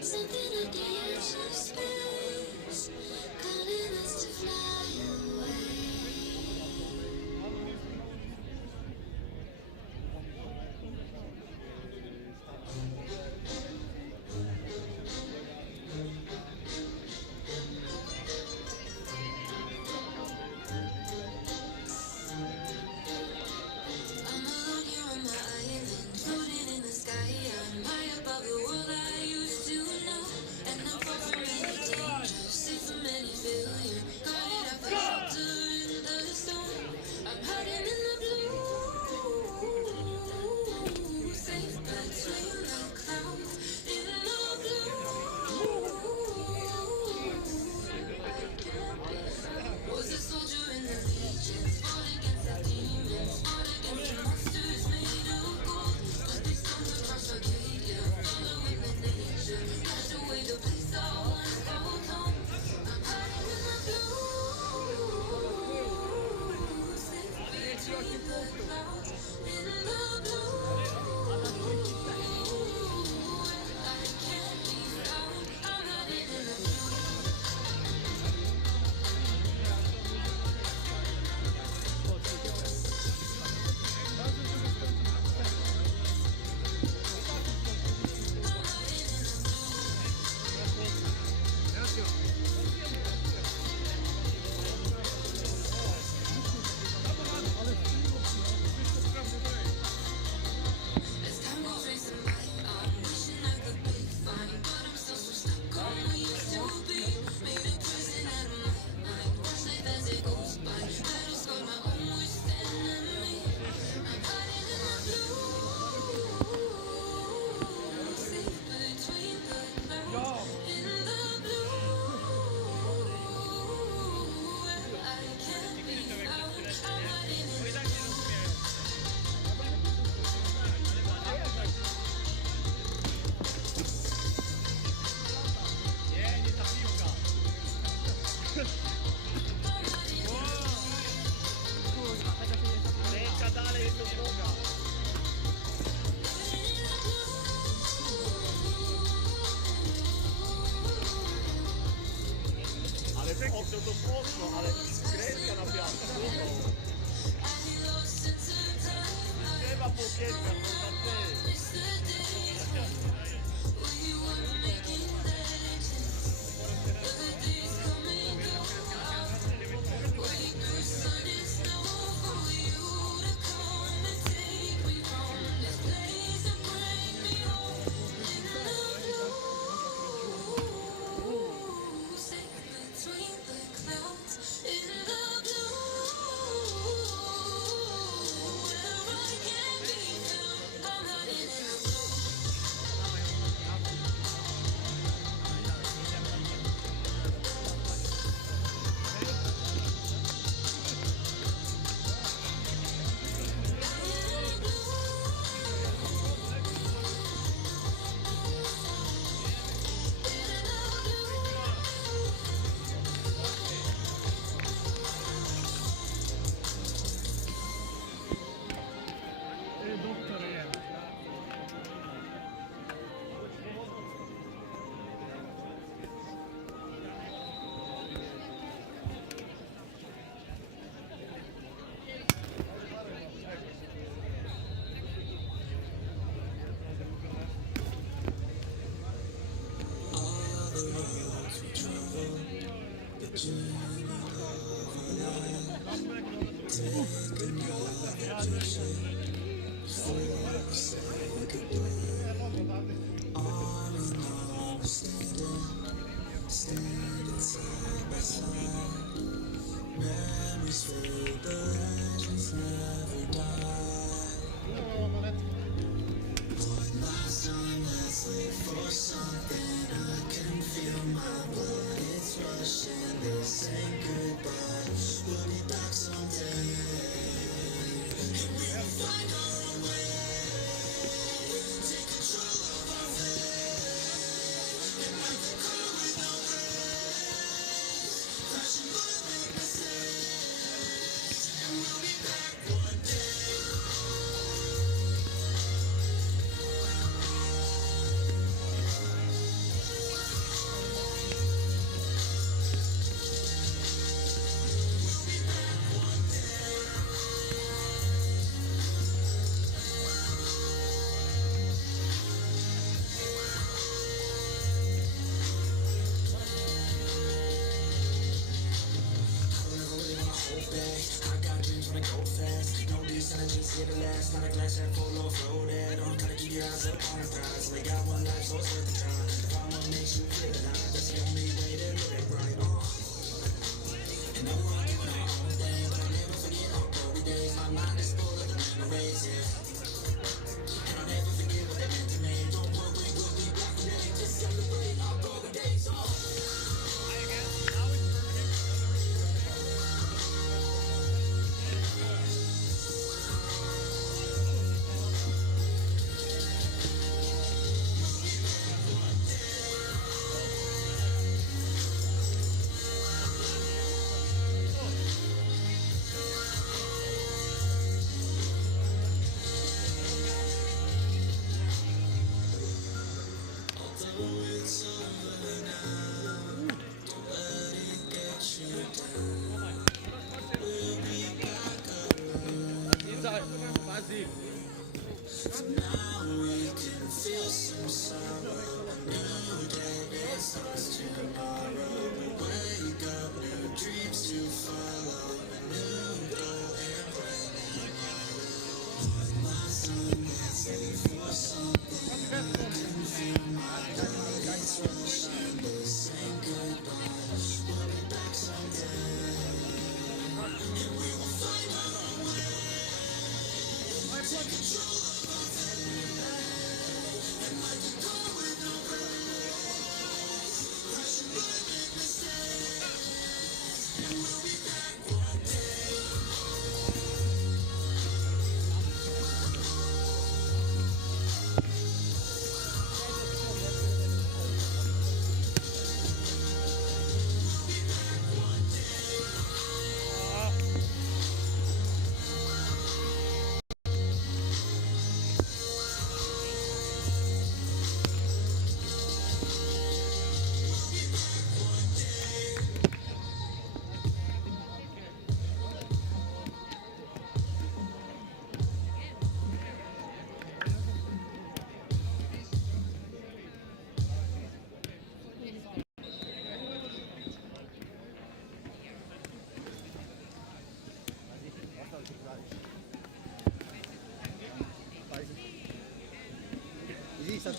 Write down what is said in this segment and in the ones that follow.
Something at the edge of space, calling us to fly away. I'm alone here on my island, floating in the sky. I'm high above the world I used to know, and I'm far from any danger, safe from any failure. Guarded up for shelter in the storm. I'm hiding in the blue, safe between the clouds. In the blue, was a soldier in the legions, fought against the demons, fought against the monsters made of gold. But they stumbled across Arcadia, following the nature, washed away the place I once called home. I'm hiding in the blue, safe between the clouds. In the blue, I can't be found. I'm hiding in the blue. As time goes racing by, I'm wishing I could be fine, but I'm still so stuck on what used to be. Made a prison out of my mind, watch life as it goes by. Battle scarred my own worst enemy. I'm hiding in the blue, safe between the clouds. In the blue, where I can't be found. I'm hiding in the blue. Ale to poszło, ale krętka na piasku. Trzeba po piętkach, no na ty. Between the clouds, in the blue, where I can't be found. I'm hiding in the blue. Standing side by side, memories fade, the legends never die. One last time, let's live for something. I can feel my blood, it's rushing. This ain't goodbye, we'll be back someday, and we will find our way.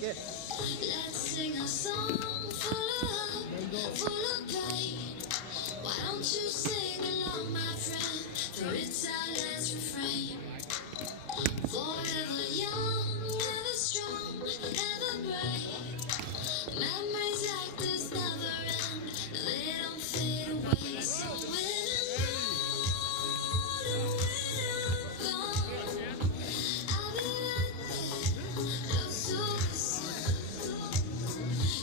Let's sing a song full of love, full of pain. Why don't you sing along, my friend? For it's our last refrain. Forever young, ever strong, ever brave. Memories like this never end, they don't fade away. So when I'm gone, I'll be right there, close to the sun.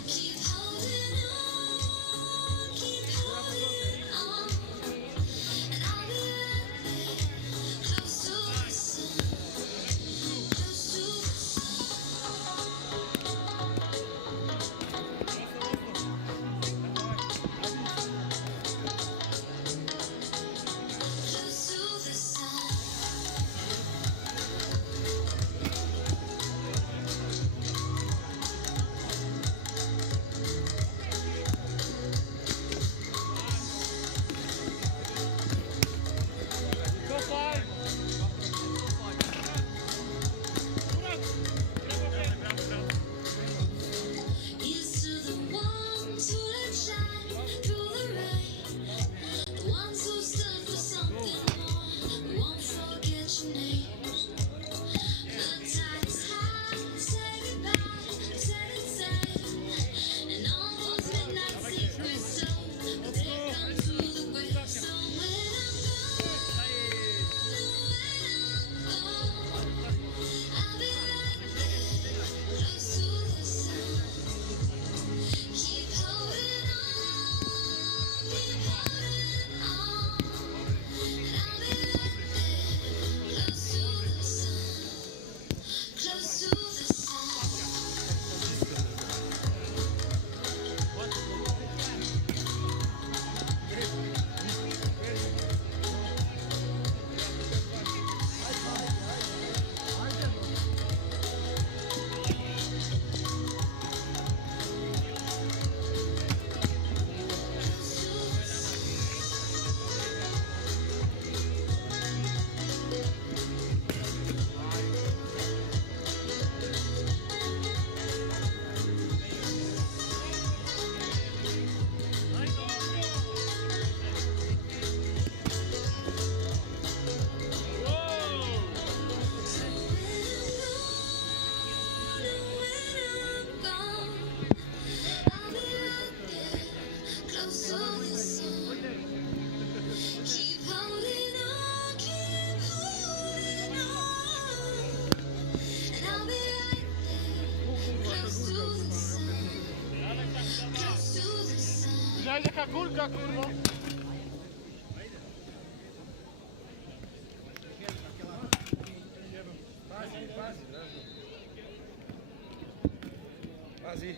Keep holding on, keep holding on, and I'll be right there, close to the sun. jaka górka, kurwa! Pazi.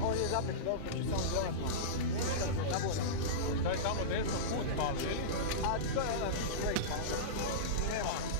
On je zapet, dobro će samo gledat malo. Šta je tamo desno put pali, ili? A to je onaj beach break, pa nema.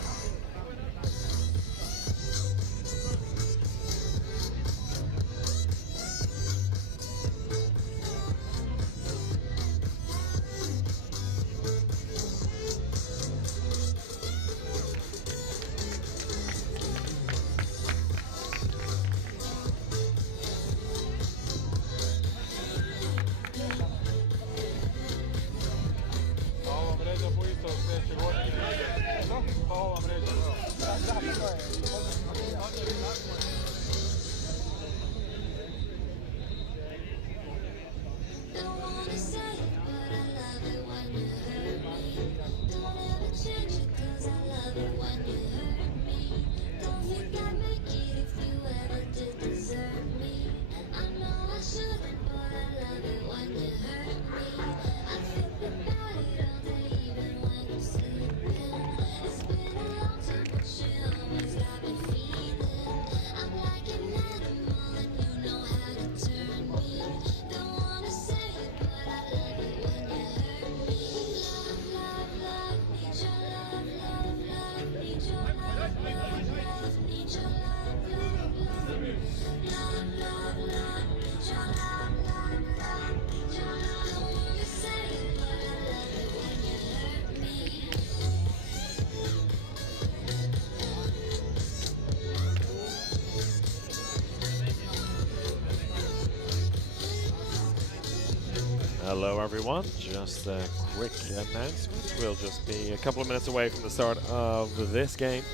Hello everyone, just a quick announcement. We'll just be a couple of minutes away from the start of this game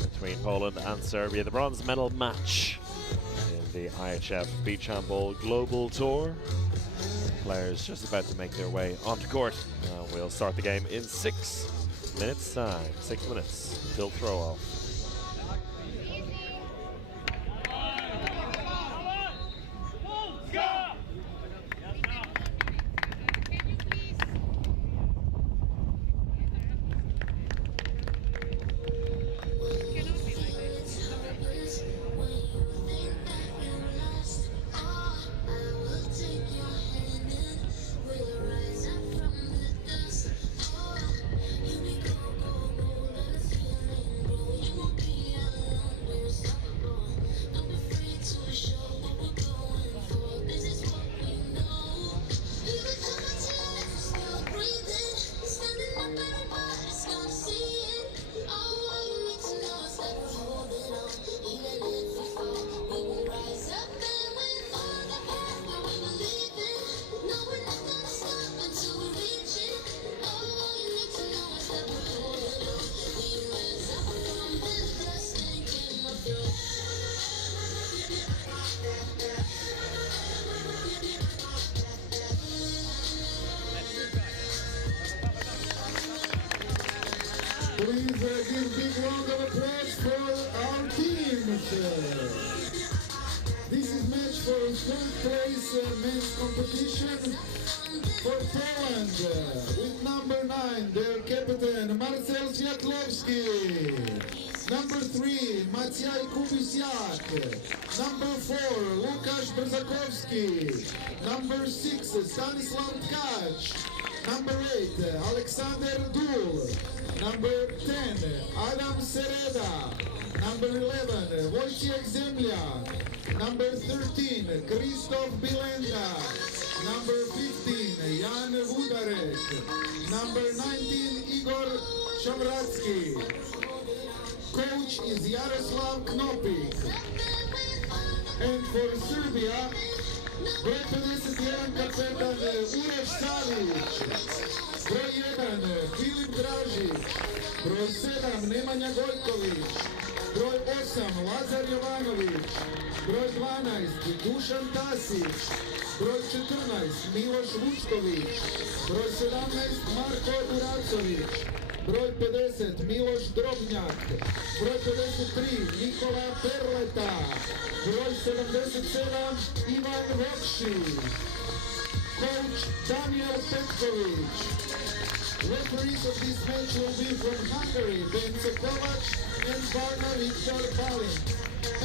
between Poland and Serbia, the bronze medal match in the IHF Beach Handball Global Tour. Players just about to make their way onto court. We'll start the game in 6 minutes time, 6 minutes till throw off. Please give big round of applause for our teams. This is match for third place men's competition for Poland with number 9, their captain Marcel Światlowski. Number 3, Maciej Kubisiak. Number 4, Łukasz Brzakowski. Number 6, Stanislav Tkacz. Number 8, Alexander Dul. Number 10, Adam Sereda. Number 11, Wojciech Zemlja. Number 13, Krzysztof Bilenda. Number 15, Jan Wudarek. Number 19, Igor Szamracki. Coach is Jaroslav Knopik. And for Serbia, broj 51 kapetan Uroš Savić. Broj 1, Filip Dražić. Broj 7, Nemanja Gojković. Broj 8, Lazar Jovanović. Broj 12, Dušan Tasić. Broj 14, Miloš Vučković. Broj 17, Marko Duracović. Broj 50, Miloš Drobnjak. Broj 53, Nikola Perleta. Broj 77, Ivan Vokši. Coach Daniel Petković. Referees of this match will be from Hungary, Bence Kovac and Varna Viktor Balin.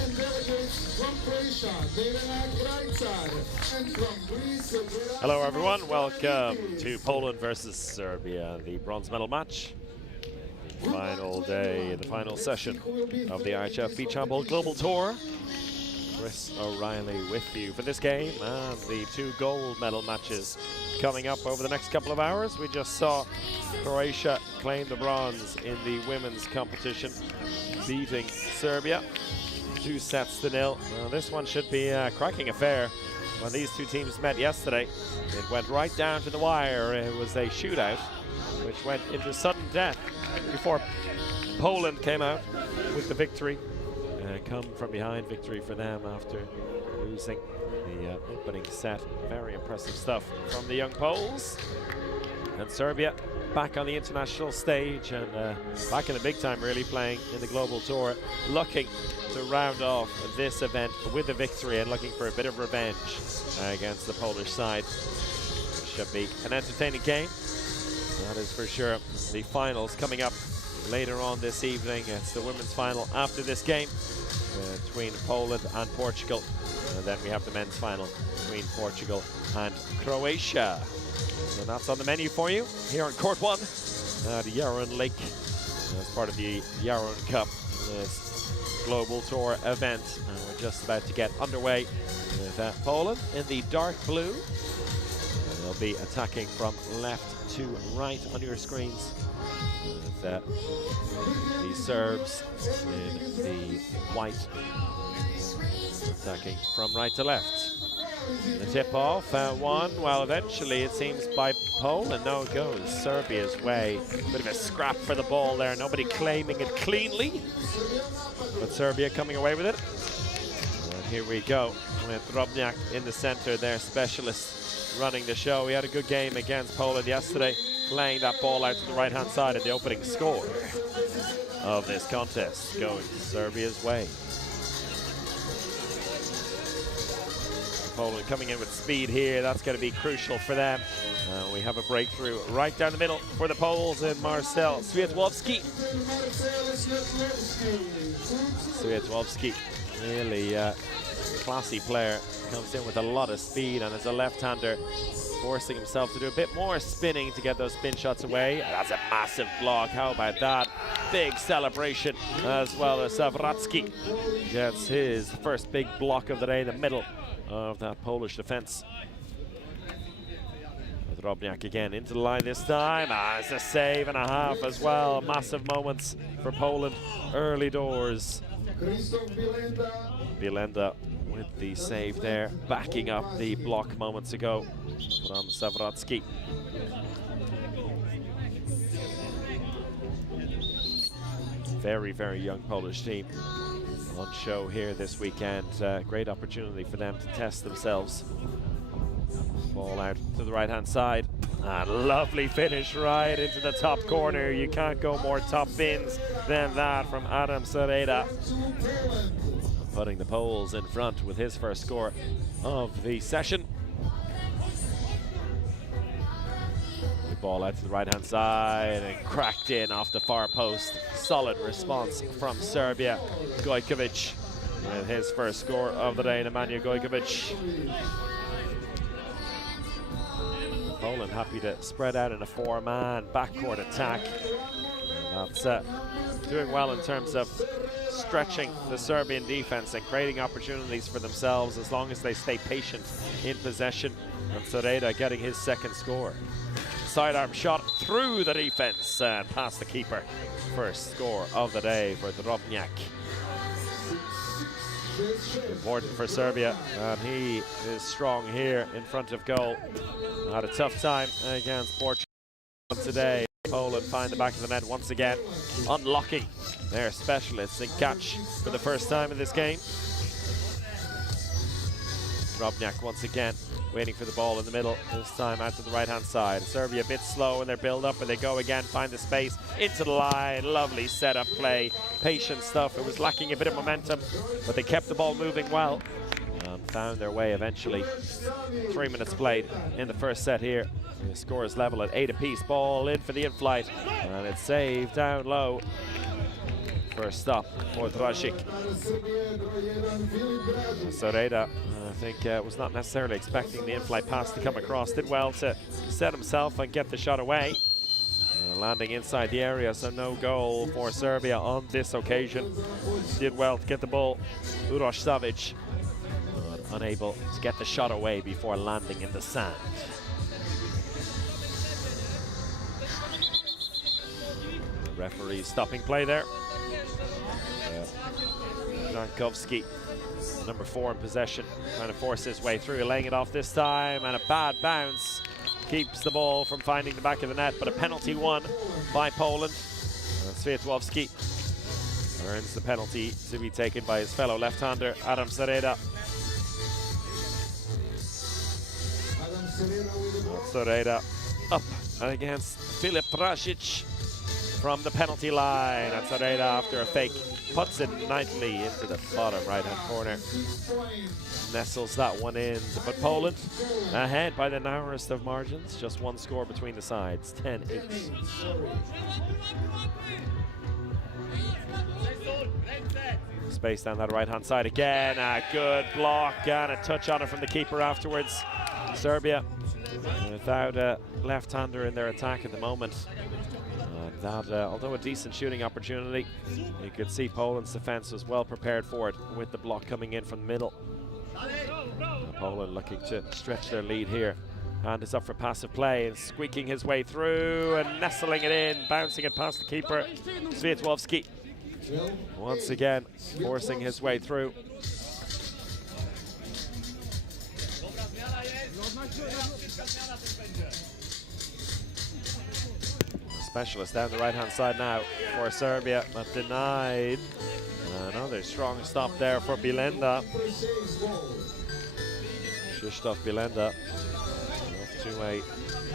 And delegates from Croatia, Devena Krajcar. And from Greece, Hello everyone, welcome to Poland versus Serbia, the bronze medal match. The final day, the final session of the IHF Beach Handball Global Tour. Chris O'Reilly with you for this game and the 2 gold medal matches coming up over the next couple of hours. We just saw Croatia claim the bronze in the women's competition, beating Serbia 2-0. This one should be a cracking affair. When these two teams met yesterday, it went right down to the wire. It was a shootout which went into sudden death before Poland came out with the victory. Come from behind victory for them after losing the opening set. Very impressive stuff from the young Poles. And Serbia back on the international stage and back in the big time, really playing in the global tour, looking to round off this event with a victory and looking for a bit of revenge against the Polish side. It should be an entertaining game, that is for sure. The finals coming up later on this evening. It's the women's final after this game between Poland and Portugal. And then we have the men's final between Portugal and Croatia. So that's on the menu for you here on Court 1 at Yaron Lake as part of the Yaron Cup, this global tour event. And we're just about to get underway with Poland in the dark blue. And they'll be attacking from left to right on your screens. With the Serbs in the white, attacking from right to left. The tip-off, won. Well, eventually it seems by Poland. No, it goes Serbia's way. Bit of a scrap for the ball there. Nobody claiming it cleanly, but Serbia coming away with it. And here we go with Drobnjak in the center, their specialist running the show. He had a good game against Poland yesterday, laying that ball out to the right-hand side of the opening score of this contest, going Serbia's way. Poland coming in with speed here. That's going to be crucial for them. We have a breakthrough right down the middle for the Poles in Marcel Swiatłowski. Swiatłowski, really classy player. Comes in with a lot of speed and is a left-hander, forcing himself to do a bit more spinning to get those spin shots away. That's a massive block. How about that? Big celebration as well as Savratsky gets his first big block of the day in the middle of that Polish defense. Drobnjak again into the line this time. It's a save and a half as well. Massive moments for Poland early doors. Bielenda with the save there, backing up the block moments ago from Savratsky. Very, very young Polish team on show here this weekend. Great opportunity for them to test themselves. Ball out to the right-hand side. And lovely finish right into the top corner. You can't go more top bins than that from Adam Sereda. Putting the Poles in front with his first score of the session. The ball out to the right-hand side and cracked in off the far post. Solid response from Serbia. Gojkovic with his first score of the day, Nemanja Gojkovic. Poland happy to spread out in a four-man backcourt attack. And that's doing well in terms of stretching the Serbian defense and creating opportunities for themselves as long as they stay patient in possession. And Sereda getting his second score. Sidearm shot through the defense and past the keeper. First score of the day for Drobnjak. Important for Serbia, and he is strong here in front of goal. Had a tough time against Portugal today. Poland find the back of the net once again, unlocking their specialists in catch for the first time in this game. Drobnjak once again waiting for the ball in the middle, this time out to the right-hand side. Serbia a bit slow in their build-up, and they go again, find the space, into the line. Lovely setup play, patient stuff. It was lacking a bit of momentum, but they kept the ball moving well and found their way eventually. 3 minutes played in the first set here. The score is level at 8 apiece. Ball in for the in-flight, and it's saved down low. First stop for Dražić. Sereda, I think, was not necessarily expecting the in-flight pass to come across. Did well to set himself and get the shot away. Landing inside the area, so no goal for Serbia on this occasion. Did well to get the ball. Uroš Savić unable to get the shot away before landing in the sand. The referee stopping play there. Jankovski, number 4 in possession, trying to force his way through, laying it off this time, and a bad bounce keeps the ball from finding the back of the net, but a penalty won by Poland. Swiatłowski earns the penalty to be taken by his fellow left-hander, Adam Sereda. Sereda up against Filip Dražić from the penalty line, and Sereda, after a fake, puts it nicely into the bottom right-hand corner. Nestles that one in, but Poland ahead by the narrowest of margins. Just one score between the sides, 10-8. Space down that right-hand side again. A good block and a touch on it from the keeper afterwards. Serbia without a left-hander in their attack at the moment. That, although a decent shooting opportunity, you could see Poland's defense was well prepared for it with the block coming in from the middle. Poland looking to stretch their lead here. And is up for passive play and squeaking his way through and nestling it in, bouncing it past the keeper, Swiatłowski. Once again, forcing his way through. Specialist down the right-hand side now for Serbia, but denied. Another strong stop there for Bilenda. Krzysztof Bilenda off to a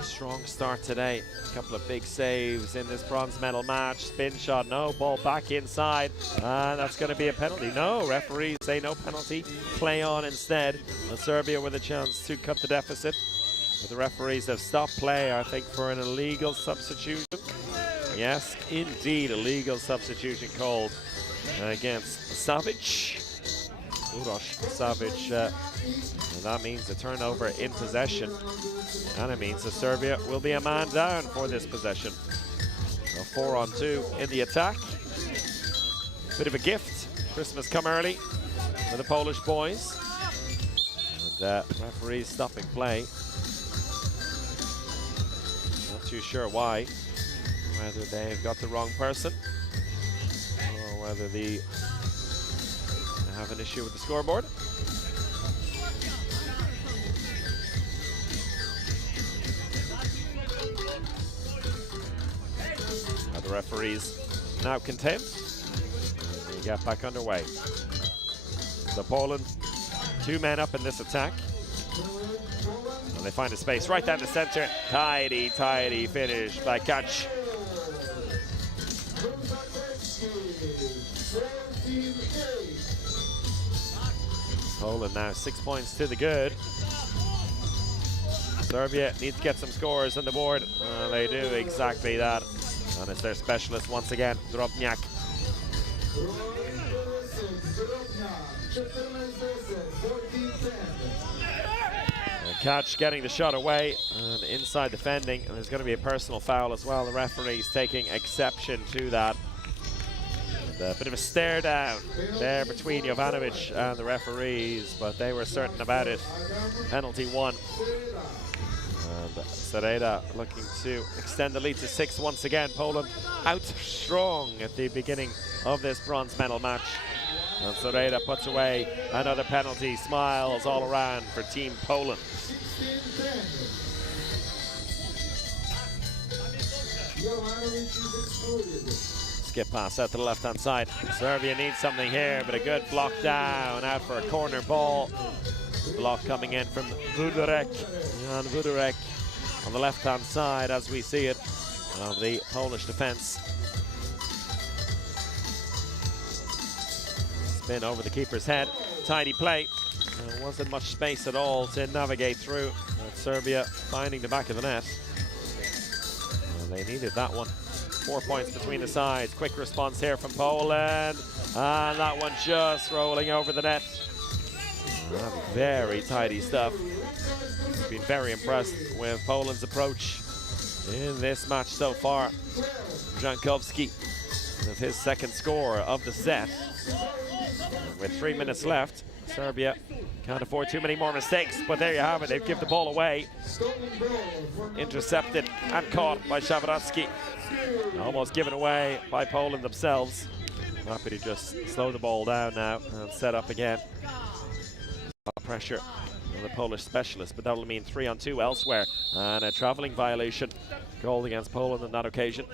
strong start today. A couple of big saves in this bronze medal match. Spin shot, no, ball back inside. And that's going to be a penalty. No, referees say no penalty. Play on instead. And Serbia with a chance to cut the deficit. But the referees have stopped play, I think, for an illegal substitution. Yes, indeed, illegal substitution called against Savic. Uroš Savic. And that means a turnover in possession. And it means that Serbia will be a man down for this possession. A 4-on-2 in the attack. Bit of a gift. Christmas come early for the Polish boys. And referees stopping play. Not too sure why. Whether they've got the wrong person or whether they have an issue with the scoreboard. The referees now content. We get back underway. So Poland, 2 men up in this attack. And they find a space right down the center. Tidy, tidy finish by Kac. Poland now 6 points to the good. Serbia needs to get some scores on the board. They do exactly that. And it's their specialist once again, Drobniak. Kac getting the shot away and inside defending, and there's going to be a personal foul as well. The referee's taking exception to that. And a bit of a stare down there between Jovanovic and the referees, but they were certain about it. Penalty 1. And Sereda looking to extend the lead to 6 once again. Poland out strong at the beginning of this bronze medal match. And Sereda puts away another penalty. Smiles all around for Team Poland. Skip pass out to the left-hand side. Serbia needs something here, but a good block down, out for a corner ball. Block coming in from Wójcik. Jan Wójcik on the left-hand side, as we see it, of the Polish defense. Spin over the keeper's head. Tidy play. There wasn't much space at all to navigate through. Serbia finding the back of the net. And they needed that one. 4 points between the sides. Quick response here from Poland. And that one just rolling over the net. Very tidy stuff. Been very impressed with Poland's approach in this match so far. Jankowski with his second score of the set. With 3 minutes left, Serbia can't afford too many more mistakes, but there you have it. They give the ball away. Intercepted and caught by Szawracki. Almost given away by Poland themselves. Happy to just slow the ball down now and set up again. Pressure on the Polish specialist, but that will mean 3-on-2 elsewhere, and a travelling violation called against Poland on that occasion.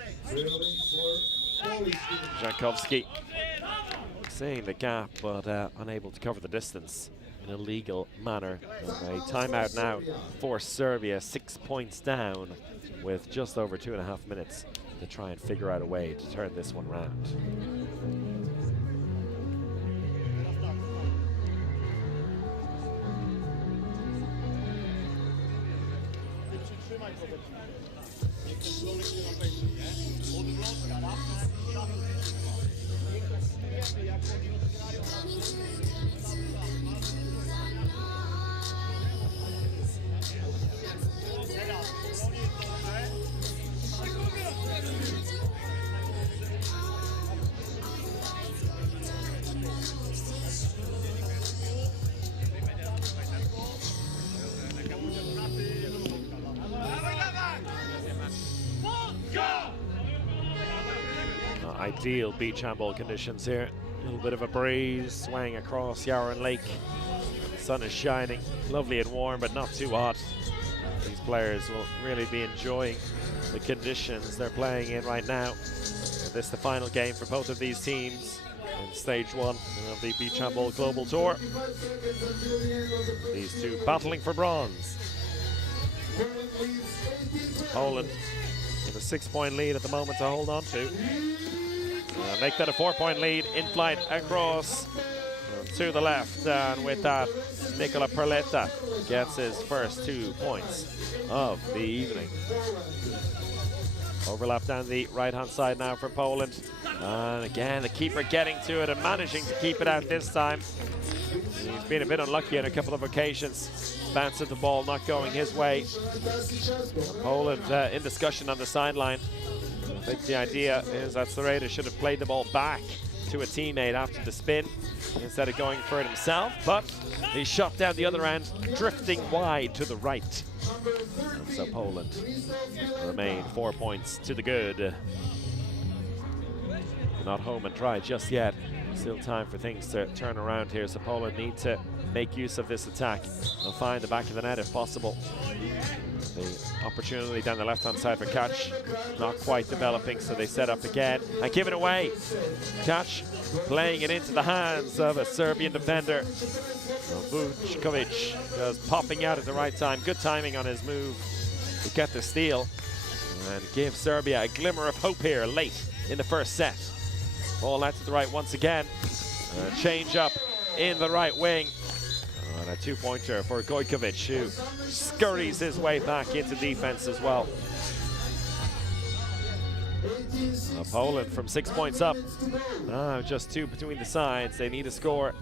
Jankowski seeing the gap, but unable to cover the distance in a legal manner. And a timeout now for Serbia, 6 points down with just over 2.5 minutes to try and figure out a way to turn this one round. Ideal beach handball conditions here. A little bit of a breeze swaying across Yarran Lake. The sun is shining, lovely and warm, but not too hot. These players will really be enjoying the conditions they're playing in right now. This is the final game for both of these teams in stage 1 of the Beach Handball Global Tour. These two battling for bronze. Poland with a 6-point lead at the moment to hold on to. Make that a 4-point lead in flight across to the left, and with that Nikola Perletta gets his first 2 points of the evening. Overlap down the right-hand side now for Poland. And again, the keeper getting to it and managing to keep it out this time. He's been a bit unlucky on a couple of occasions. Bounce of the ball not going his way. Poland in discussion on the sideline. I think the idea is that Sereda should have played the ball back to a teammate after the spin instead of going for it himself, but he shot down the other end, drifting wide to the right. And so Poland remain 4 points to the good. Not home and dry just yet. Still time for things to turn around here, so Poland need to make use of this attack and find the back of the net if possible. The opportunity down the left-hand side for Kac, not quite developing, so they set up again and give it away. Kac playing it into the hands of a Serbian defender. Vučković just popping out at the right time. Good timing on his move to get the steal and give Serbia a glimmer of hope here late in the first set. Ball out to the right once again. Change up in the right wing. And a 2-pointer for Gojkovic, who scurries his way back into defense as well. Poland from 6 points up. Just 2 between the sides. They need a score.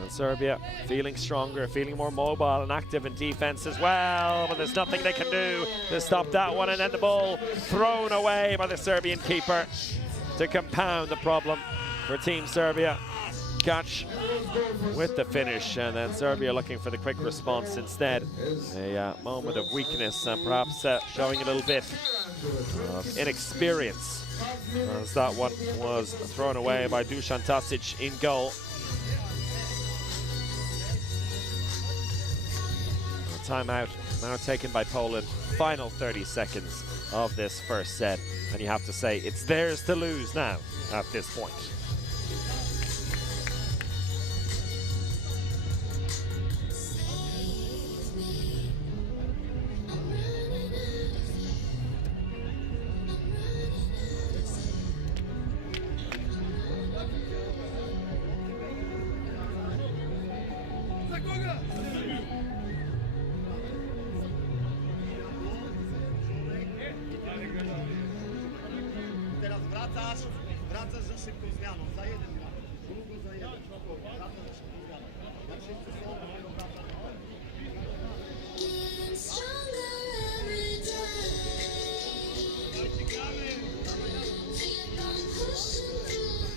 And Serbia feeling stronger, feeling more mobile and active in defense as well. But there's nothing they can do to stop that one. And then the ball thrown away by the Serbian keeper to compound the problem for Team Serbia. Kac with the finish, and then Serbia looking for the quick response instead. A moment of weakness and perhaps showing a little bit of inexperience, as that one was thrown away by Dusan Tasic in goal. A timeout now taken by Poland. Final 30 seconds of this first set, and you have to say it's theirs to lose now at this point. Wracasz za szybką zmianą, za jeden gram. Długo za jeden. Wracasz za szybką zmianą. Jak się chce słowo, to wracasz. Getting stronger every day.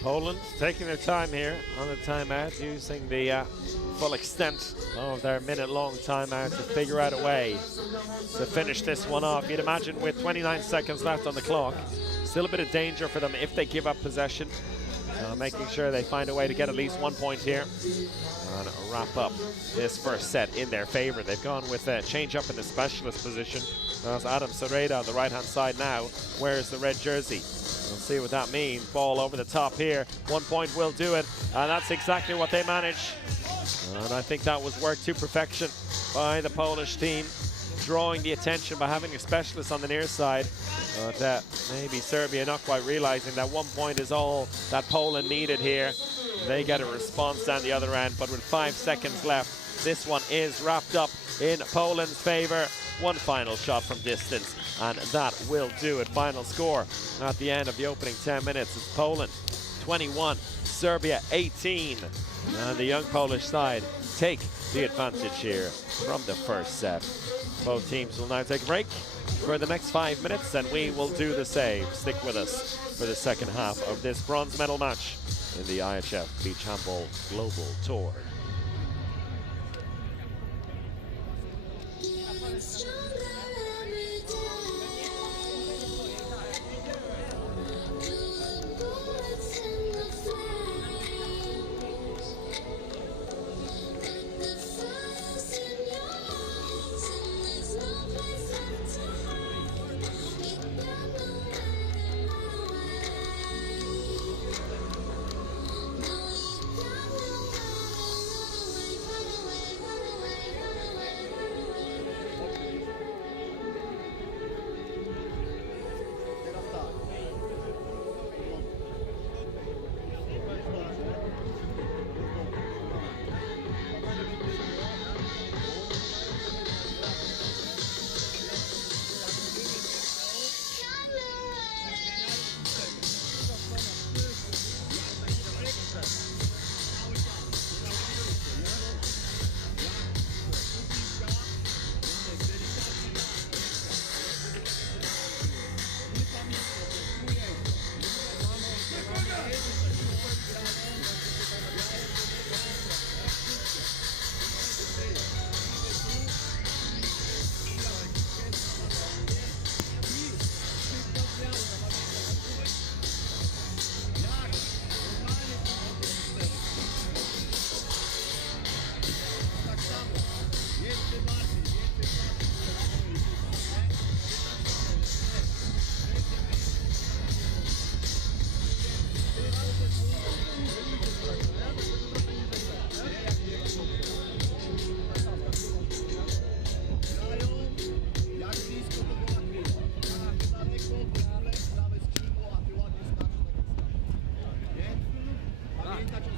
Poland taking their time here on the timeout, using the full extent of their minute-long timeout to figure out a way to finish this one off. You'd imagine with 29 seconds left on the clock, still a bit of danger for them if they give up possession. Making sure they find a way to get at least 1 point here and wrap up this first set in their favor. They've gone with a change up in the specialist position. That's Adam Sereda on the right-hand side now. Where's the red jersey? We'll see what that means. Ball over the top here. 1 point will do it, and that's exactly what they manage. And I think that was worked to perfection by the Polish team, drawing the attention by having a specialist on the near side. But maybe Serbia not quite realizing that 1 point is all that Poland needed here. They get a response down the other end, but with 5 seconds left, this one is wrapped up in Poland's favor. One final shot from distance, and that will do it. Final score at the end of the opening 10 minutes is Poland 21, Serbia 18. And the young Polish side take the advantage here from the first set. Both teams will now take a break for the next 5 minutes, and we will do the same. Stick with us for the second half of this bronze medal match in the IHF Beach Handball Global Tour. Getting stronger every day. To the bullets and the flames. Like the fires in your eyes, and there's no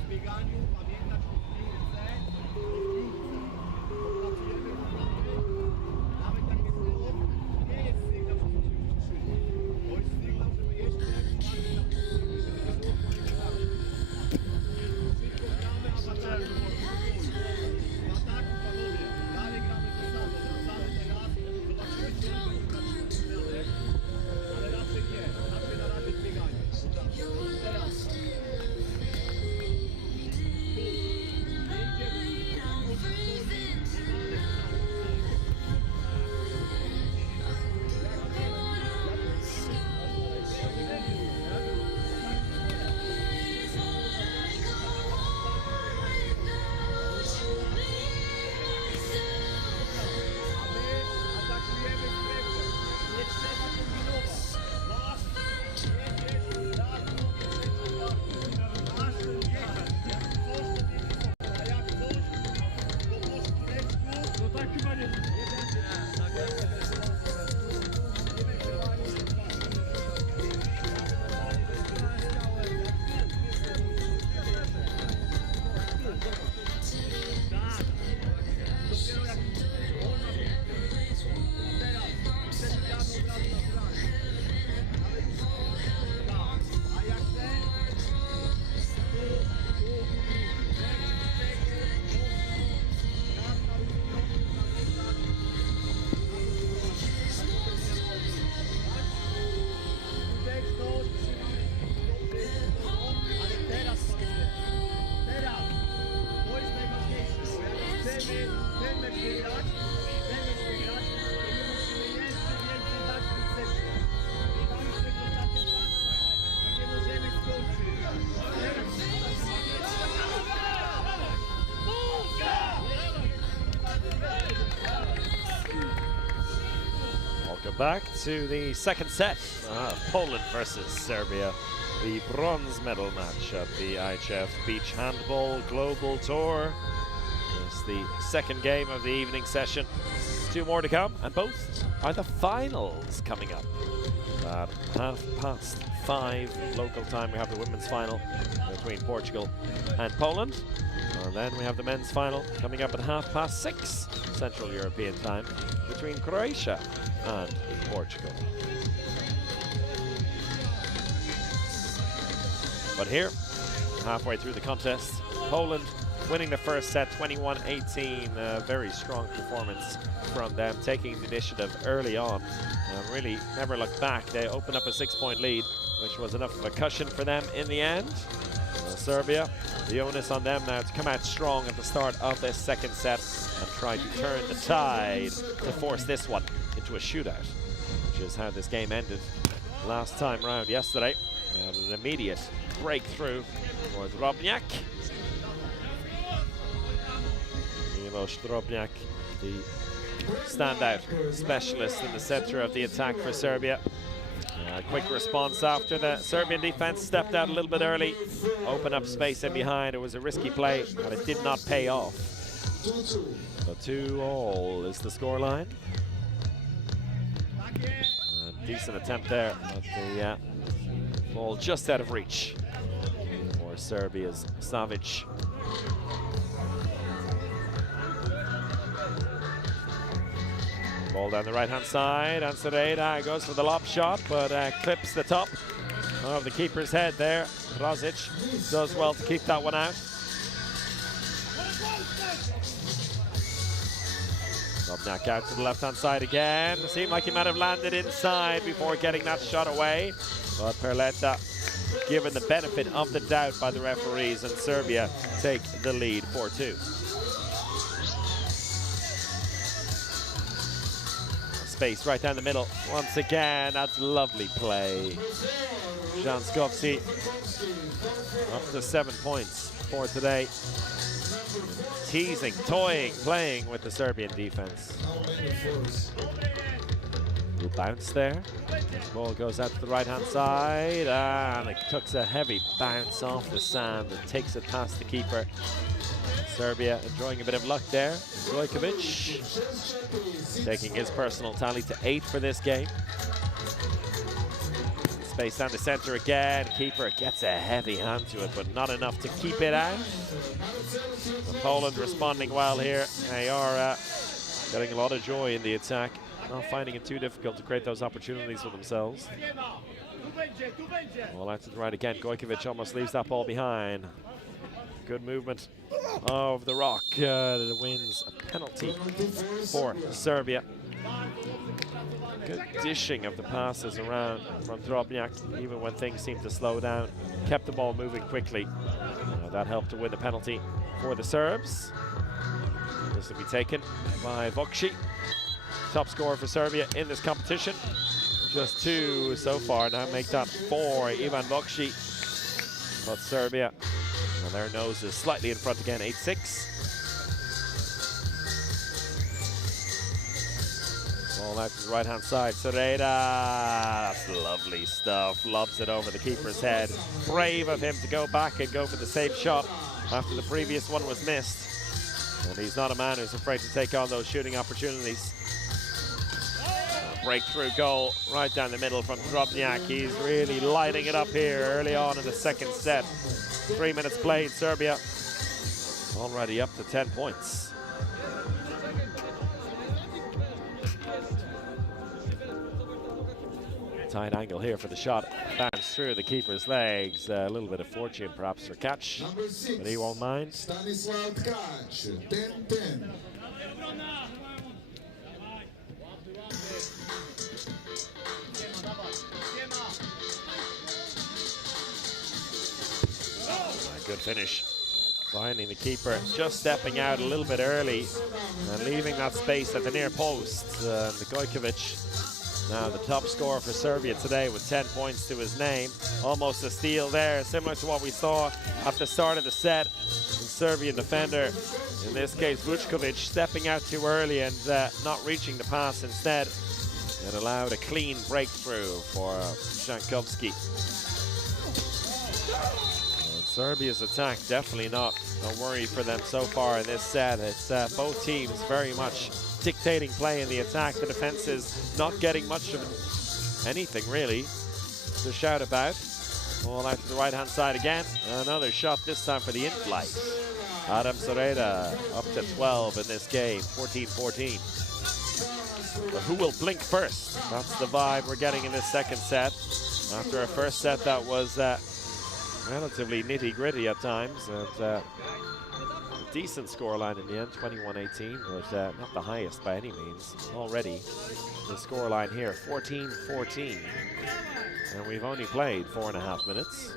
w bieganiu pamiętać o piłce, pracujemy w obronie, nawet jak jest blok, nie jest sygnał, że się uciszyli. To jest sygnał, żeby jeszcze bardziej na szybko gramy, a baczamy w ataku, panowie, dalej gramy to samo, wracamy teraz, zobaczymy, czy on będzie tracił zmianek, ale raczej nie, raczej na razie zbieganie. Teraz. Atakujemy strefę. Nie trzeba kombinować. Masz, jedziesz, masz ten jechać. Jak coś, to nie wysoko. A jak coś, to masz kuleczku. No tak chyba nie. Dopiero jak a jak ale teraz to jest najważniejsze, bo jak chcemy ten mecz wygrać, to nie musimy jeszcze więcej dać recepcie. Tam już tego na tym i nie możemy skończyć. Welcome back to the second set. Poland versus Serbia, the bronze medal match at the IHF Beach Handball Global Tour. It's the second game of the evening session. 2 more to come, and both are the finals coming up. At 5:30 local time, we have the women's final between Portugal and Poland. And then we have the men's final coming up at 6:30 Central European time between Croatia and Portugal. But here, halfway through the contest, Poland winning the first set 21-18. A very strong performance from them, taking the initiative early on. Really never looked back. They opened up a 6-point lead, which was enough of a cushion for them in the end. Serbia, the onus on them now to come out strong at the start of this second set and try to turn the tide to force this one into a shootout, which is how this game ended last time round yesterday. An immediate breakthrough for Drobniak. Milos Drobniak, the standout specialist in the center of the attack for Serbia. Quick response after the Serbian defense stepped out a little bit early, opened up space in behind. It was a risky play, but it did not pay off. So 2-all is the scoreline. Decent attempt there, but the ball just out of reach for Serbia's Savic. Ball down the right-hand side, and Sereda goes for the lob shot, but clips the top of the keeper's head there. Rosic does well to keep that one out. Drobniak out to the left-hand side again. It seemed like he might have landed inside before getting that shot away, but Perletta given the benefit of the doubt by the referees, and Serbia take the lead 4-2. Space right down the middle. Once again, that's lovely play. Janskovski up to 7 points for today. Teasing, toying, playing with the Serbian defense. Little bounce there. Ball goes out to the right-hand side, and it took a heavy bounce off the sand and takes it past the keeper. Serbia enjoying a bit of luck there. Stojkovic taking his personal tally to 8 for this game. Space down the center again. Keeper gets a heavy hand to it, but not enough to keep it out. Poland responding well here. They are getting a lot of joy in the attack. Not finding it too difficult to create those opportunities for themselves. Well, out to the right again. Gojkovic almost leaves that ball behind. Good movement of the rock. Wins a penalty for Serbia. Good dishing of the passes around from Drobnjak, even when things seemed to slow down. Kept the ball moving quickly. That helped to win the penalty for the Serbs. This will be taken by Vokshi. Top scorer for Serbia in this competition. Just 2 so far, now make that 4, Ivan Vokshi. But Serbia, well, their nose is slightly in front again, 8-6. Ball out to the right-hand side, Sereda. That's lovely stuff, lobs it over the keeper's head. Brave of him to go back and go for the same shot after the previous one was missed. And he's not a man who's afraid to take on those shooting opportunities. Breakthrough goal right down the middle from Drobnjak. He's really lighting it up here early on in the second set. 3 minutes played, Serbia already up to 10 points. Tight angle here for the shot. Bounce through the keeper's legs. A little bit of fortune perhaps for Kac, but he won't mind. Stanislav Kac, 10-10. Good finish. Finding the keeper, just stepping out a little bit early and leaving that space at the near post. The Gojkovic, now the top scorer for Serbia today with 10 points to his name. Almost a steal there, similar to what we saw at the start of the set. The Serbian defender, in this case Vučković, stepping out too early and not reaching the pass instead. It allowed a clean breakthrough for Jankowski. Serbia's attack definitely not a worry for them so far in this set. It's both teams very much dictating play in the attack. The defense is not getting much of anything really to shout about. Ball out to the right-hand side again. Another shot, this time for the in-flight. Adam Sereda up to 12 in this game, 14-14. But who will blink first? That's the vibe we're getting in this second set. After a first set that was relatively nitty-gritty at times, and a decent scoreline in the end, 21-18, but not the highest by any means. Already the scoreline here, 14-14, and we've only played 4.5 minutes.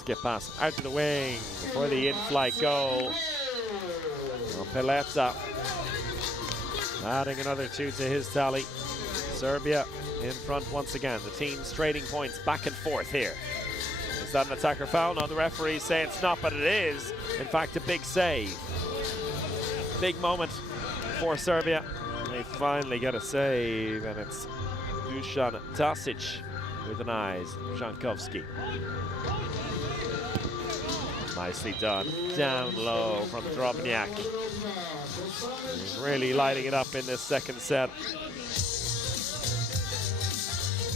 Skip pass out to the wing for the in-flight goal. Peleta adding another 2 to his tally. Serbia in front once again. The teams trading points back and forth here. Is that an attacker foul? No, the referees say it's not, but it is. In fact, a big save. Big moment for Serbia. They finally get a save, and it's Dusan Tasic with an eyes. Jankowski. Nicely done. Down low from Drobnjak. He's really lighting it up in this second set.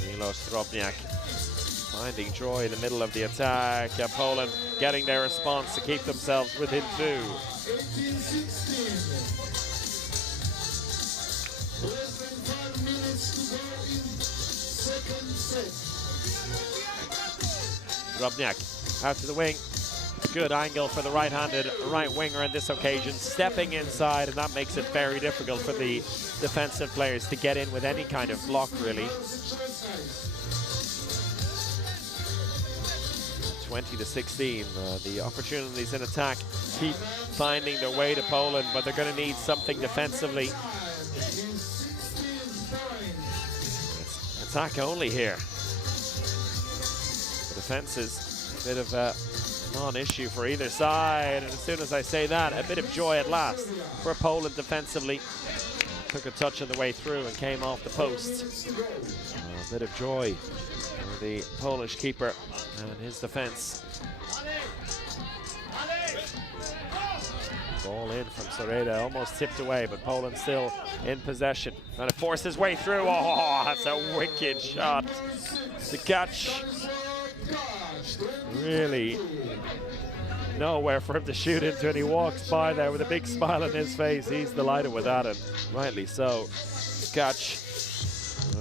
Milos Drobnjak finding joy in the middle of the attack. Poland getting their response to keep themselves within 2. 18-16. Less than 5 minutes to go in second set. Drobnjak out to the wing. Good angle for the right-handed right winger on this occasion, stepping inside, and that makes it very difficult for the defensive players to get in with any kind of block, really. 20-16. The opportunities in attack keep finding their way to Poland, but they're going to need something defensively. It's attack only here. The defense is a bit of a non-issue for either side, and as soon as I say that, a bit of joy at last for Poland defensively. Took a touch on the way through and came off the post. A bit of joy for the Polish keeper and his defense. Ball in from Serbia, almost tipped away, but Poland still in possession. Trying to force his way through. Oh, that's a wicked shot. The catch. Really nowhere for him to shoot into, and he walks by there with a big smile on his face. He's delighted with that, and rightly so. Catch.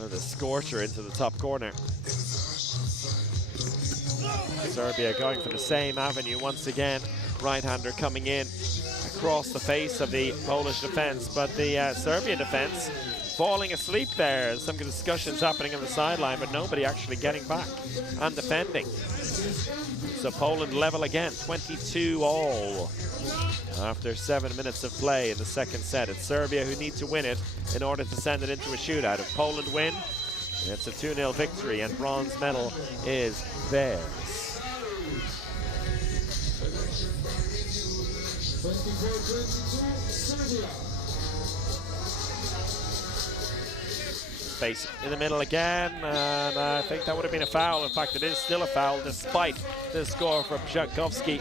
The scorcher into the top corner. Serbia going for the same avenue once again. Right-hander coming in across the face of the Polish defense, but the Serbian defense falling asleep there. Some discussions happening on the sideline, but nobody actually getting back and defending. So Poland level again, 22-all after 7 minutes of play in the second set. It's Serbia who need to win it in order to send it into a shootout. If Poland win, it's a 2-0 victory, and bronze medal is theirs. 24-22, Serbia. Space in the middle again, and I think that would have been a foul. In fact, it is still a foul despite the score from Brzękowski.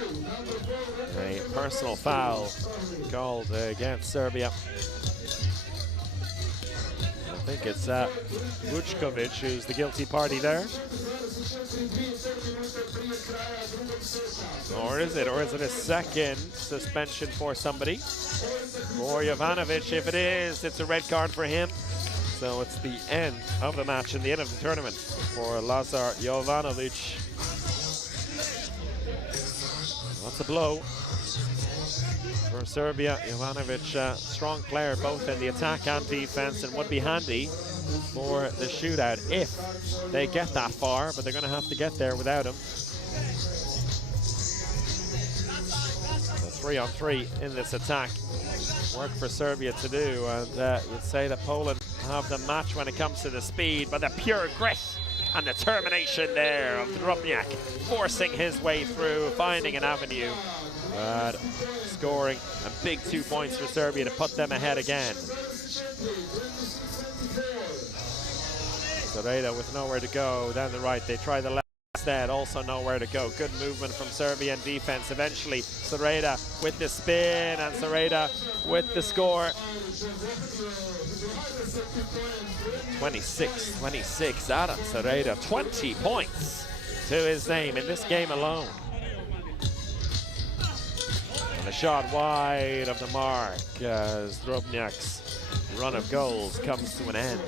A personal foul called against Serbia. I think it's Vučković who's the guilty party there. Or is it a second suspension for somebody? For Jovanovic, if it is, it's a red card for him. So it's the end of the match and the end of the tournament for Lazar Jovanovic. That's a blow for Serbia. Jovanovic, strong player both in the attack and defense, and would be handy for the shootout if they get that far, but they're going to have to get there without him. So 3-on-3 in this attack. Work for Serbia to do, and you'd say that Poland have the match when it comes to the speed, but the pure grit and determination there of Drobniak, forcing his way through, finding an avenue, but scoring a big 2 points for Serbia to put them ahead again. Sereda with nowhere to go down the right. They try the left instead, also nowhere to go. Good movement from Serbian defense. Eventually, Sereda with the spin, and Sereda with the score. 26-26, Adam Sereda, 20 points to his name in this game alone. And a shot wide of the mark as Drobniak's run of goals comes to an end.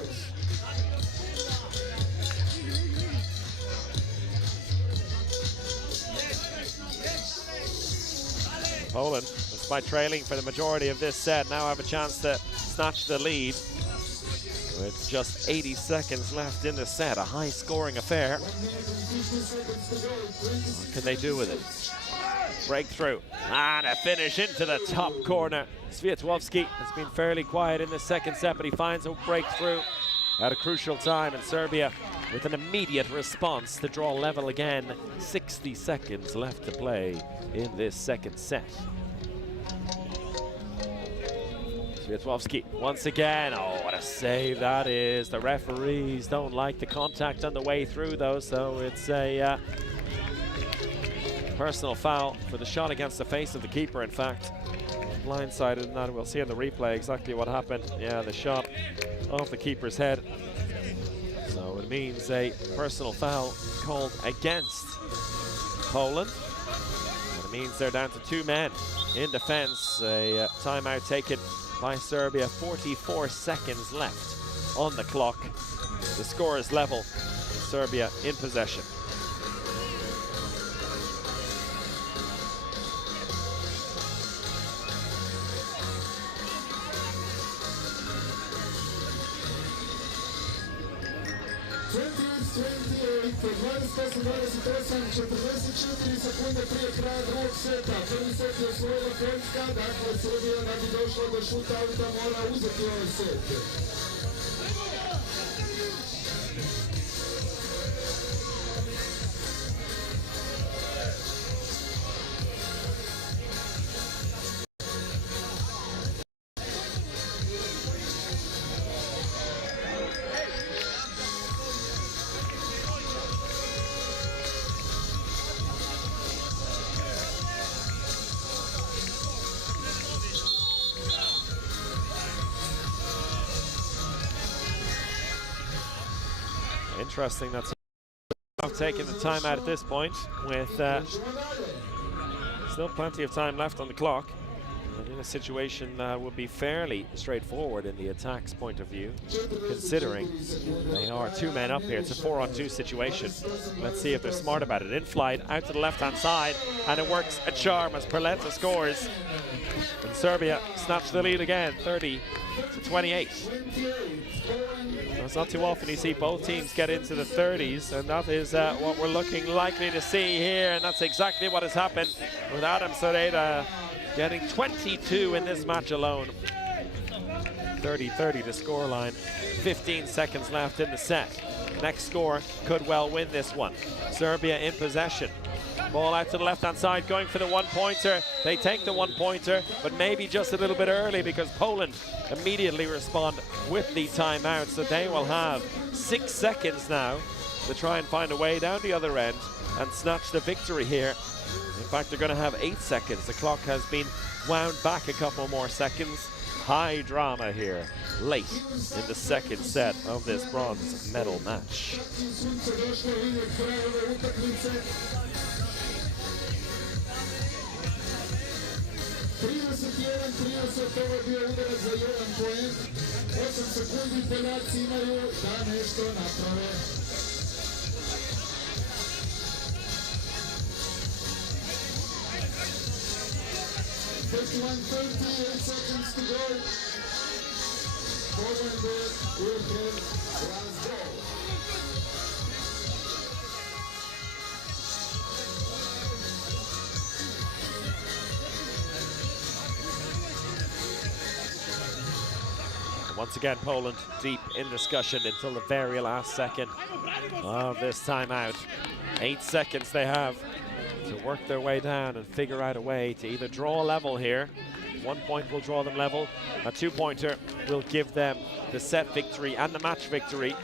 Poland, despite trailing for the majority of this set, now have a chance to snatch the lead with just 80 seconds left in the set. A high-scoring affair. What can they do with it? Breakthrough and a finish into the top corner. Swiatłowski has been fairly quiet in the second set, but he finds a breakthrough at a crucial time, and Serbia with an immediate response to draw level again. 60 seconds left to play in this second set. Swiatłowski once again. Oh, what a save that is. The referees don't like the contact on the way through though, so it's a personal foul for the shot against the face of the keeper, in fact. Blindsided in that. We'll see in the replay exactly what happened. Yeah, the shot off the keeper's head. So it means a personal foul called against Poland. And it means they're down to 2 men in defense. A timeout taken by Serbia. 44 seconds left on the clock. The score is level. Serbia in possession. Sekunde prije kraja drugog seta. Prvi set je osvojila Poljska, dakle Srbija da bi došla do šutauta mora uzeti ovaj set. Interesting that's taking the timeout at this point with still plenty of time left on the clock. And in a situation that would be fairly straightforward in the attack's point of view, considering they are 2 men up here. It's a 4-on-2 situation. Let's see if they're smart about it. In flight, out to the left-hand side, and it works a charm as Perletta scores. And Serbia snatch the lead again, 30-28. It's not too often you see both teams get into the 30s, and that is what we're looking likely to see here, and that's exactly what has happened with Adam Sereda getting 22 in this match alone. 30-30 the scoreline. 15 seconds left in the set. Next score could well win this one. Serbia in possession. Ball out to the left-hand side, going for the one-pointer. They take the one-pointer, but maybe just a little bit early because Poland immediately respond with the timeout. So they will have 6 seconds now to try and find a way down the other end and snatch the victory here. In fact, they're going to have 8 seconds. The clock has been wound back a couple more seconds. High drama here, late in the second set of this bronze medal match. Seconds to go. Poland will have last goal. Once again, Poland deep in discussion until the very last second of this timeout. 8 seconds they have to work their way down and figure out a way to either draw a level here. 1 point will draw them level. A 2-pointer will give them the set victory and the match victory.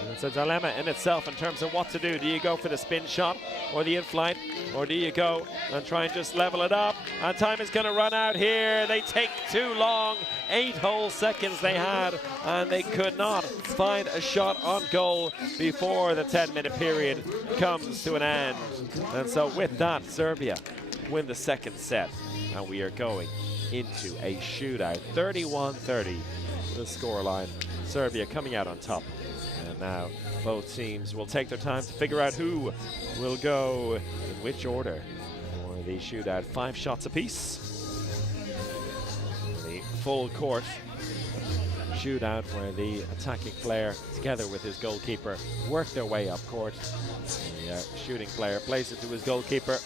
And it's a dilemma in itself in terms of what to do. Do you go for the spin shot or the in-flight, or do you go and try and just level it up? And time is going to run out here. They take too long. 8 whole seconds they had, and they could not find a shot on goal before the 10-minute period comes to an end. And so with that, Serbia win the second set, and we are going into a shootout. 31-30 the scoreline. Serbia coming out on top. And now both teams will take their time to figure out who will go in which order for the shootout. 5 shots apiece. The full court shootout where the attacking player together with his goalkeeper work their way up court. The shooting player plays it to his goalkeeper,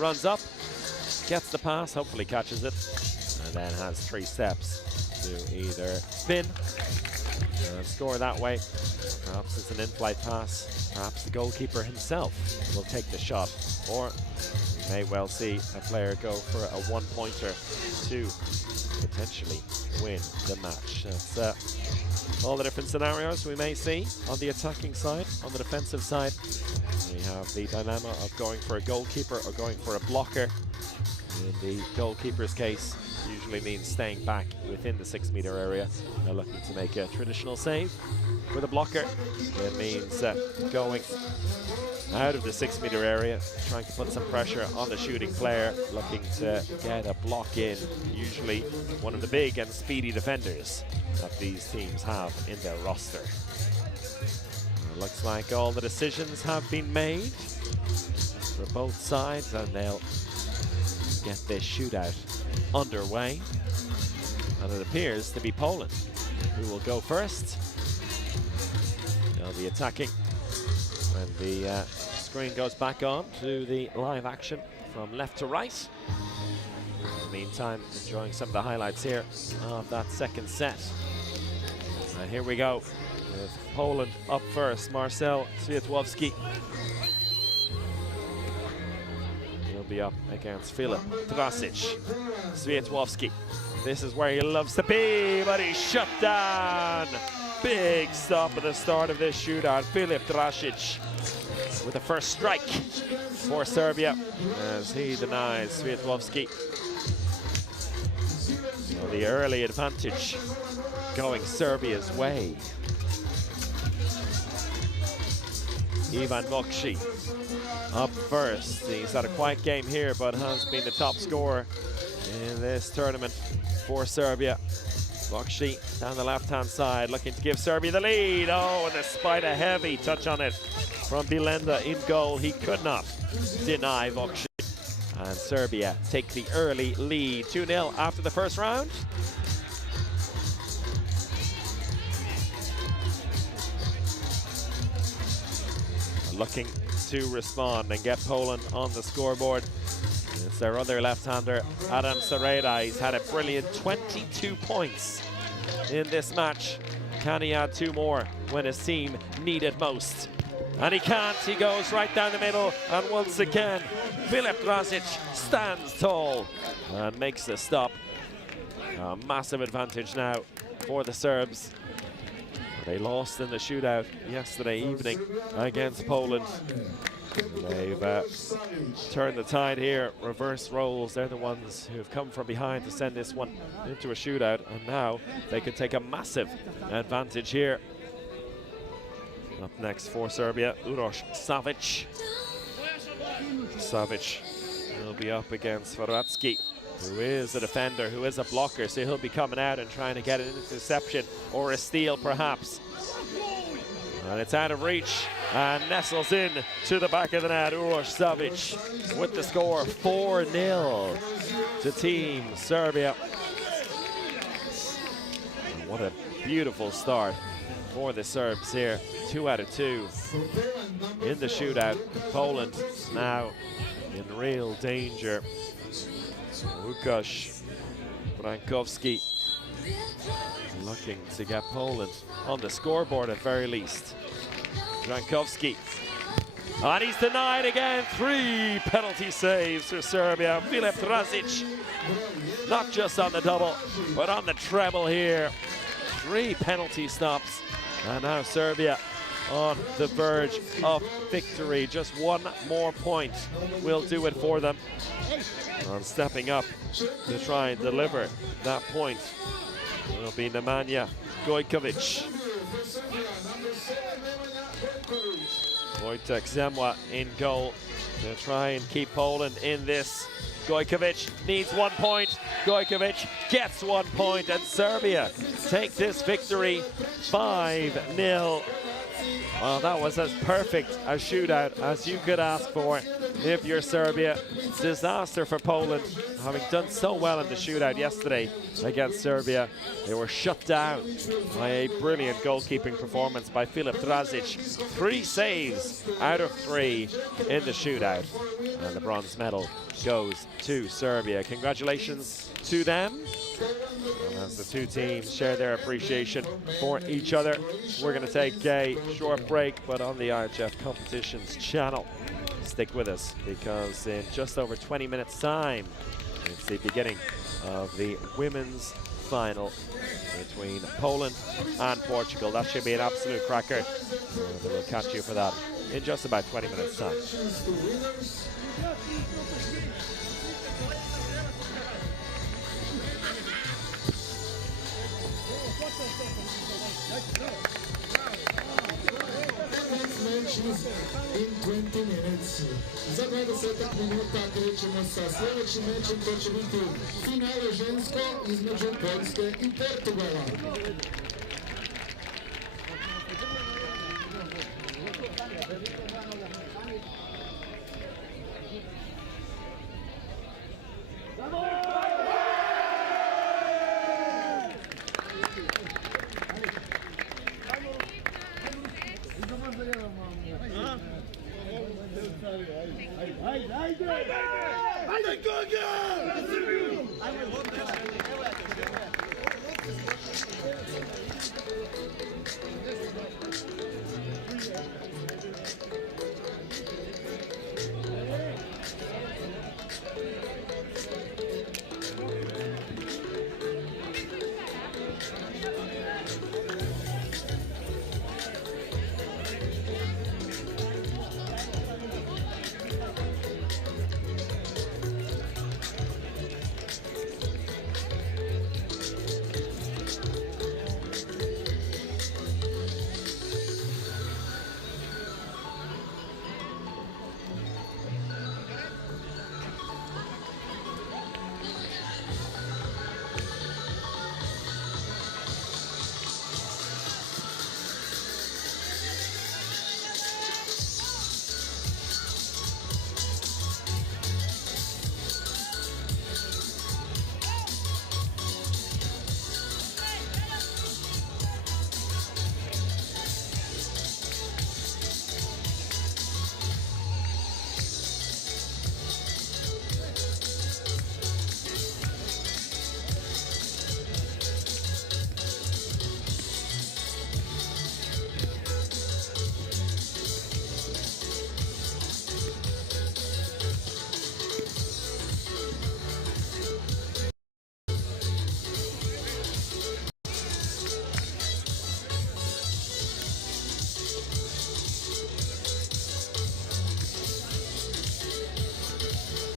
runs up, gets the pass, hopefully catches it, and then has 3 steps to either spin and score that way. Perhaps it's an in-flight pass. Perhaps the goalkeeper himself will take the shot, or you may well see a player go for a 1-pointer to potentially win the match. That's all the different scenarios we may see on the attacking side. On the defensive side, we have the dilemma of going for a goalkeeper or going for a blocker. In the goalkeeper's case, usually means staying back within the 6-meter area. They're looking to make a traditional save. For the blocker, it means going out of the 6-meter area, trying to put some pressure on the shooting player, looking to get a block in, usually one of the big and speedy defenders that these teams have in their roster. It looks like all the decisions have been made for both sides, and they'll get this shootout underway. And it appears to be Poland who will go first. They'll be attacking when the screen goes back on to the live action from left to right. In the meantime, enjoying some of the highlights here of that second set. And here we go with Poland up first. Marcel Swiatłowski will be up against Filip Drasic. Swiatłowski, this is where he loves to be, but he's shut down. Big stop at the start of this shootout. Filip Drasic with the first strike for Serbia as he denies Swiatłowski. So the early advantage going Serbia's way. Ivan Vokshi up first. He's had a quiet game here, but has been the top scorer in this tournament for Serbia. Vokshi down the left-hand side, looking to give Serbia the lead. Oh, and despite a heavy touch on it from Bilenda in goal, he could not deny Vokshi. And Serbia take the early lead, 2-0 after the first round. Looking to respond and get Poland on the scoreboard. It's their other left-hander, Adam Sereda. He's had a brilliant 22 points in this match. Can he add 2 more when his team need it most? And he can't. He goes right down the middle, and once again, Filip Drazic stands tall and makes the stop. A massive advantage now for the Serbs. They lost in the shootout yesterday evening against Poland. They've turned the tide here, reverse roles. They're the ones who have come from behind to send this one into a shootout, and now they could take a massive advantage here. Up next for Serbia, Uroš Savic. Savic will be up against Faracki, who is a defender, who is a blocker, so he'll be coming out and trying to get an interception or a steal perhaps. And it's out of reach and nestles in to the back of the net. Uroš Savic with the score, 4-0 to Team Serbia. And what a beautiful start for the Serbs here. 2 out of 2 in the shootout. Poland now in real danger. Łukasz Brankowski looking to get Poland on the scoreboard at very least. Brankowski, and he's denied again. 3 penalty saves for Serbia. Filip Drazic, not just on the double, but on the treble here. 3 penalty stops, and now Serbia on the verge of victory. Just 1 more point will do it for them. And stepping up to try and deliver that point will be Nemanja Gojkovic. Wojtek Zemwa in goal to try and keep Poland in this. Gojkovic needs 1 point. Gojkovic gets 1 point, and Serbia take this victory 5-0. Well, that was as perfect a shootout as you could ask for if you're Serbia. Disaster for Poland, having done so well in the shootout yesterday against Serbia. They were shut down by a brilliant goalkeeping performance by Filip Drazic. 3 saves out of 3 in the shootout. And the bronze medal goes to Serbia. Congratulations to them. And as the 2 teams share their appreciation for each other, we're going to take a short break, but on the IHF Competitions channel. Stick with us, because in just over 20 minutes time, it's the beginning of the women's final between Poland and Portugal. That should be an absolute cracker. We'll catch you for that in just about 20 minutes time. In 20 minutes. Za 20 minuta krećemo sa sljedećim mečem, to će biti finale žensko između Poljske i Portugala. Ajde, Goga!